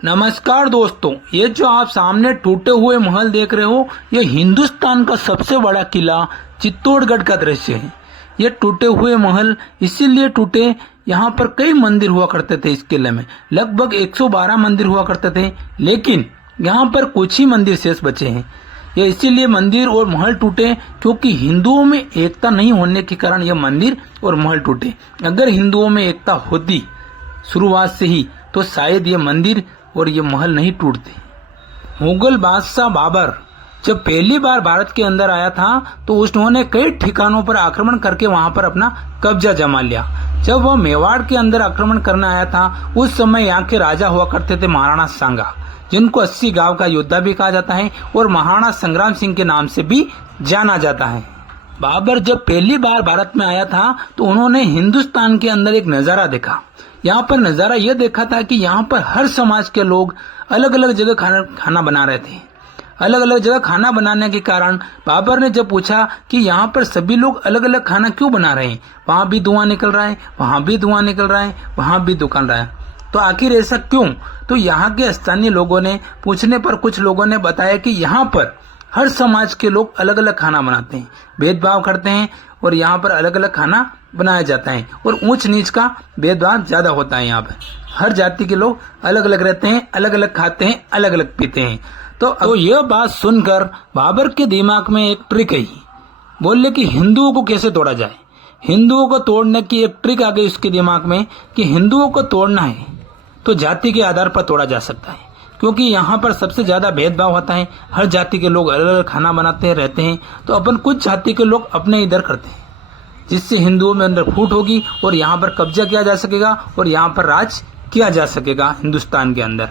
नमस्कार दोस्तों, ये जो आप सामने टूटे हुए महल देख रहे हो, ये हिंदुस्तान का सबसे बड़ा किला चित्तौड़गढ़ का दृश्य है। ये टूटे हुए महल इसीलिए टूटे, यहाँ पर कई मंदिर हुआ करते थे। इस किले में लगभग 112 मंदिर हुआ करते थे, लेकिन यहाँ पर कुछ ही मंदिर शेष बचे हैं। ये इसीलिए मंदिर और महल टूटे क्योंकि हिंदुओं में एकता नहीं होने के कारण यह मंदिर और महल टूटे। अगर हिंदुओं में एकता होती शुरुआत से ही तो शायद ये मंदिर और ये महल नहीं टूटते। मुगल बादशाह बाबर जब पहली बार भारत के अंदर आया था तो उन्होंने कई ठिकानों पर आक्रमण करके वहां पर अपना कब्जा जमा लिया। जब वह मेवाड़ के अंदर आक्रमण करने आया था, उस समय यहाँ के राजा हुआ करते थे महाराणा सांगा, जिनको 80 गांव का योद्धा भी कहा जाता है और महाराणा संग्राम सिंह के नाम से भी जाना जाता है। बाबर जब पहली बार भारत में आया था तो उन्होंने हिंदुस्तान के अंदर एक नजारा देखा। यहाँ पर नजारा यह देखा था कि यहाँ पर हर समाज के लोग अलग अलग जगह खाना बना रहे थे। अलग अलग जगह खाना बनाने के कारण बाबर ने जब पूछा कि यहाँ पर सभी लोग अलग अलग खाना क्यों बना रहे हैं, वहां भी धुआं निकल रहा है, वहां भी धुआं निकल रहा है, वहां भी दुकान रहा है, तो आखिर ऐसा क्यों? तो यहाँ के स्थानीय लोगों ने पूछने पर कुछ लोगों ने बताया कि यहाँ पर हर समाज के लोग अलग अलग खाना बनाते हैं, भेदभाव करते हैं और यहाँ पर अलग अलग खाना बनाया जाता है और ऊंच नीच का भेदभाव ज्यादा होता है। यहाँ पर हर जाति के लोग अलग अलग रहते हैं, अलग अलग खाते हैं, अलग अलग पीते हैं। तो यह बात सुनकर बाबर के दिमाग में एक ट्रिक आई। बोले कि हिंदुओं को कैसे तोड़ा जाए। हिंदुओं को तोड़ने की एक ट्रिक आ गई उसके दिमाग में कि हिंदुओं को तोड़ना है तो जाति के आधार पर तोड़ा जा सकता है, क्योंकि यहाँ पर सबसे ज्यादा भेदभाव होता है। हर जाति के लोग अलग अलग खाना बनाते रहते हैं, तो अपन कुछ जाति के लोग अपने इधर करते हैं, जिससे हिंदुओं में अंदर फूट होगी और यहाँ पर कब्जा किया जा सकेगा और यहाँ पर राज किया जा सकेगा हिंदुस्तान के अंदर।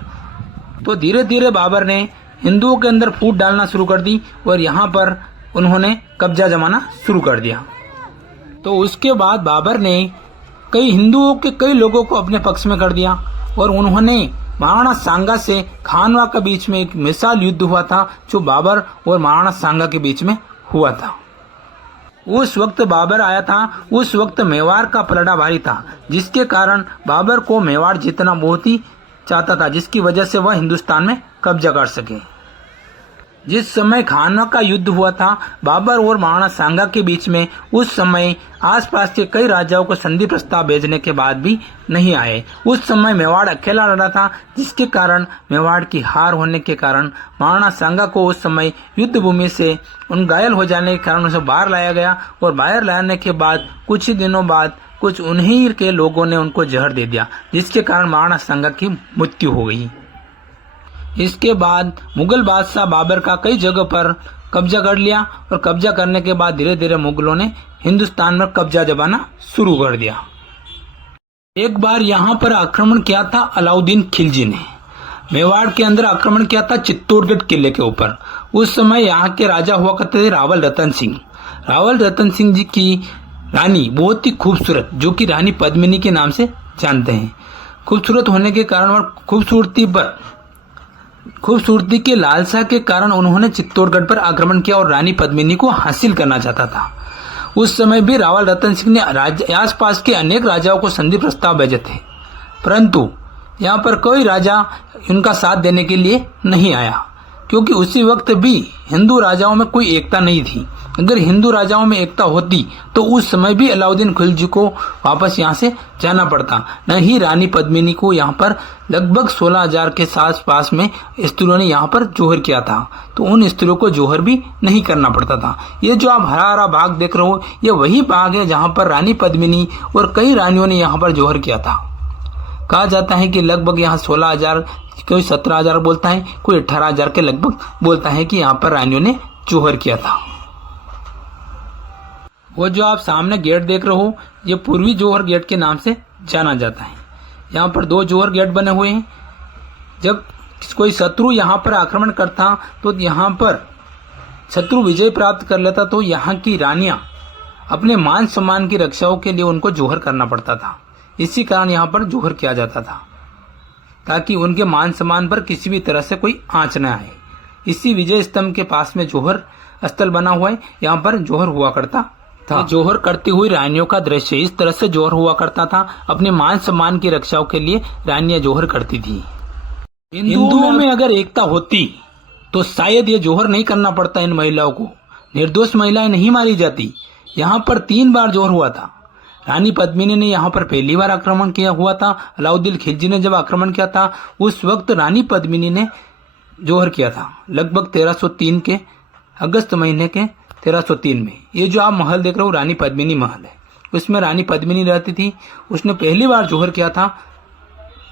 तो धीरे धीरे बाबर ने हिंदुओं के अंदर फूट डालना शुरू कर दी और यहाँ पर उन्होंने कब्जा जमाना शुरू कर दिया। तो उसके बाद बाबर ने कई हिंदुओं के कई लोगों को अपने पक्ष में कर दिया और उन्होंने महाराणा सांगा से खानवा के बीच में एक मिसाल युद्ध हुआ था, जो बाबर और महाराणा सांगा के बीच में हुआ था। उस वक्त बाबर आया था, उस वक्त मेवाड़ का पलड़ा भारी था, जिसके कारण बाबर को मेवाड़ जीतना बहुत ही चाहता था, जिसकी वजह से वह हिंदुस्तान में कब्जा कर सके। जिस समय खानवा का युद्ध हुआ था बाबर और महाराणा सांगा के बीच में, उस समय आसपास के कई राजाओं को संधि प्रस्ताव भेजने के बाद भी नहीं आए। उस समय मेवाड़ अकेला लड़ा था, जिसके कारण मेवाड़ की हार होने के कारण महाराणा सांगा को उस समय युद्ध भूमि से उन घायल हो जाने के कारण उसे बाहर लाया गया और बाहर लाने के बाद कुछ ही दिनों बाद कुछ उन्हीं के लोगों ने उनको जहर दे दिया, जिसके कारण महाराणा सांगा की मृत्यु हो गई। इसके बाद मुगल बादशाह बाबर का कई जगह पर कब्जा कर लिया और कब्जा करने के बाद धीरे धीरे मुगलों ने हिंदुस्तान में कब्जा जमाना शुरू कर दिया। एक बार यहाँ पर आक्रमण किया था अलाउद्दीन खिलजी ने। मेवाड़ के अंदर आक्रमण किया था चित्तौड़गढ़ किले के ऊपर। उस समय यहाँ के राजा हुआ करते थे रावल रतन सिंह। रावल रतन सिंह जी की रानी बहुत ही खूबसूरत, जो कि रानी पद्मिनी के नाम से जानते हैं। खूबसूरत होने के कारण और खूबसूरती के लालसा के कारण उन्होंने चित्तौड़गढ़ पर आक्रमण किया और रानी पद्मिनी को हासिल करना चाहता था। उस समय भी रावल रतन सिंह ने आसपास के अनेक राजाओं को संधि प्रस्ताव भेजे थे, परंतु यहाँ पर कोई राजा उनका साथ देने के लिए नहीं आया, क्योंकि उसी वक्त भी हिंदू राजाओं में कोई एकता नहीं थी। अगर हिंदू राजाओं में एकता होती तो उस समय भी अलाउद्दीन खिलजी को वापस यहाँ से जाना पड़ता। न ही रानी पद्मिनी को यहाँ पर लगभग 16,000 के आसपास में स्त्रियों ने यहाँ पर जोहर किया था, तो उन स्त्रियों को जोहर भी नहीं करना पड़ता था। ये जो आप हरा हरा बाग देख रहे हो, ये वही बाग है जहाँ पर रानी पद्मिनी और कई रानियों ने यहाँ पर जोहर किया था। कहा जाता है कि लगभग यहाँ 16,000, कोई 17,000 बोलता है, कोई 18,000 के लगभग बोलता है कि यहाँ पर रानियों ने जोहर किया था। वो जो आप सामने गेट देख रहे हो, ये पूर्वी जोहर गेट के नाम से जाना जाता है। यहाँ पर 2 जोहर गेट बने हुए हैं। जब कोई शत्रु यहाँ पर आक्रमण करता तो यहाँ पर शत्रु विजय प्राप्त कर लेता, तो यहाँ की रानियां अपने मान सम्मान की रक्षाओं के लिए उनको जोहर करना पड़ता था। इसी कारण यहाँ पर जोहर किया जाता था, ताकि उनके मान सम्मान पर किसी भी तरह से कोई आंच न आए। इसी विजय स्तंभ के पास में जोहर स्थल बना हुआ है, यहाँ पर जोहर हुआ करता था। जोहर करती हुई रानियों का दृश्य इस तरह से जोहर हुआ करता था। अपने मान सम्मान की रक्षाओं के लिए रानियां जोहर करती थी। हिंदुओं में अगर एकता होती तो शायद ये जोहर नहीं करना पड़ता इन महिलाओं को। निर्दोष महिलाएं नहीं मारी जाती। यहाँ पर 3 बार जोहर हुआ था। रानी पद्मिनी ने यहाँ पर पहली बार आक्रमण किया हुआ था। अलाउद्दीन खिलजी ने जब आक्रमण किया था उस वक्त रानी पद्मिनी ने जोहर किया था, लगभग 1303 के अगस्त महीने के 1303 में। ये जो आप महल देख रहे हो रानी पद्मिनी महल है, उसमें रानी पद्मिनी रहती थी। उसने पहली बार जोहर किया था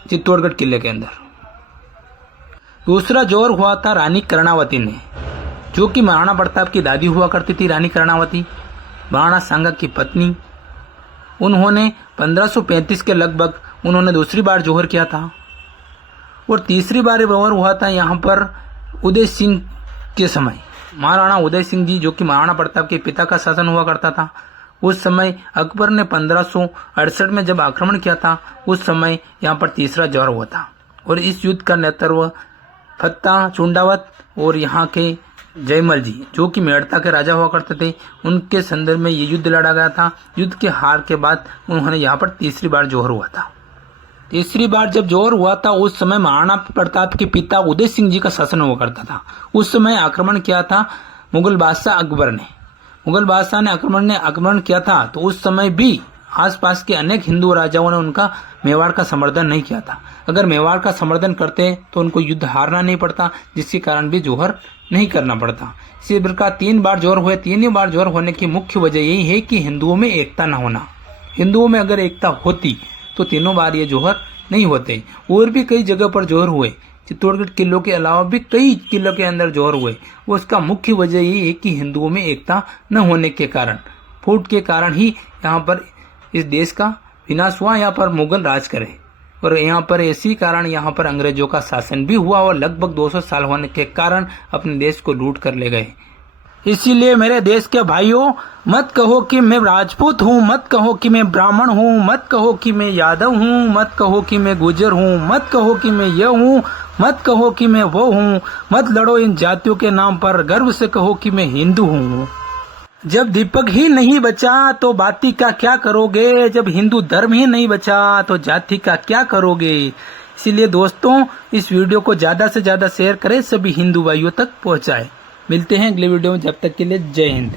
चित्तौड़गढ़ किले के अंदर। दूसरा जोहर हुआ था रानी कर्णावती ने, जो कि महाराणा प्रताप की दादी हुआ करती थी। रानी कर्णावती महाराणा सांगा की पत्नी। उन्होंने 1535 के लगभग उन्होंने दूसरी बार जोहर किया था। और तीसरी बार जोहर हुआ था यहाँ पर उदय सिंह के समय। महाराणा उदय सिंह जी, जो कि महाराणा प्रताप के पिता का शासन हुआ करता था, उस समय अकबर ने 1568 में जब आक्रमण किया था उस समय यहाँ पर तीसरा जोहर हुआ था। और इस युद्ध का नेतृत्व फत्ता चुंडावत और यहाँ के जयमल जी, जो कि मेड़ता के राजा हुआ करते थे, उनके संदर्भ में ये युद्ध लड़ा गया था। युद्ध के हार के बाद उन्होंने यहाँ पर तीसरी बार जोहर हुआ था। तीसरी बार जब जोहर हुआ था उस समय महाराणा प्रताप के पिता उदय सिंह जी का शासन हुआ करता था। उस समय आक्रमण किया था मुगल बादशाह अकबर ने। मुगल बादशाह ने आक्रमण किया था तो उस समय भी आसपास के अनेक हिंदू राजाओं ने उनका मेवाड़ का समर्थन नहीं किया था। अगर मेवाड़ का समर्थन करते तो उनको युद्ध हारना नहीं पड़ता, जिसके कारण भी जोहर नहीं करना पड़ता। इसी प्रकार 3 बार जोहर हुए। 3 बार जोहर होने की मुख्य वजह यही है कि हिंदुओं में एकता न होना। हिंदुओं में अगर एकता होती तो 3 बार ये जोहर नहीं होते। और भी कई जगह पर जोहर हुए, चित्तौड़गढ़ किलों के अलावा भी कई किलों के अंदर जोहर हुए। वो उसका मुख्य वजह यही है कि हिंदुओं में एकता न होने के कारण, फूट के कारण ही यहाँ पर इस देश का विनाश हुआ। यहाँ पर मुगल राज करे और यहाँ पर इसी कारण यहाँ पर अंग्रेजों का शासन भी हुआ और लगभग 200 साल होने के कारण अपने देश को लूट कर ले गए। इसीलिए मेरे देश के भाइयों, मत कहो कि मैं राजपूत हूँ, मत कहो कि मैं ब्राह्मण हूँ, मत कहो कि मैं यादव हूँ, मत कहो कि मैं गुर्जर हूँ, मत कहो कि मैं यह हूँ, मत कहो कि मैं वो हूँ। मत लड़ो इन जातियों के नाम पर, गर्व से कहो कि मैं हिंदू हूँ। जब दीपक ही नहीं बचा तो बाती का क्या करोगे, जब हिंदू धर्म ही नहीं बचा तो जाति का क्या करोगे। इसीलिए दोस्तों, इस वीडियो को ज्यादा से ज्यादा शेयर करें, सभी हिंदू भाइयों तक पहुंचाएं। मिलते हैं अगले वीडियो में, जब तक के लिए जय हिंद।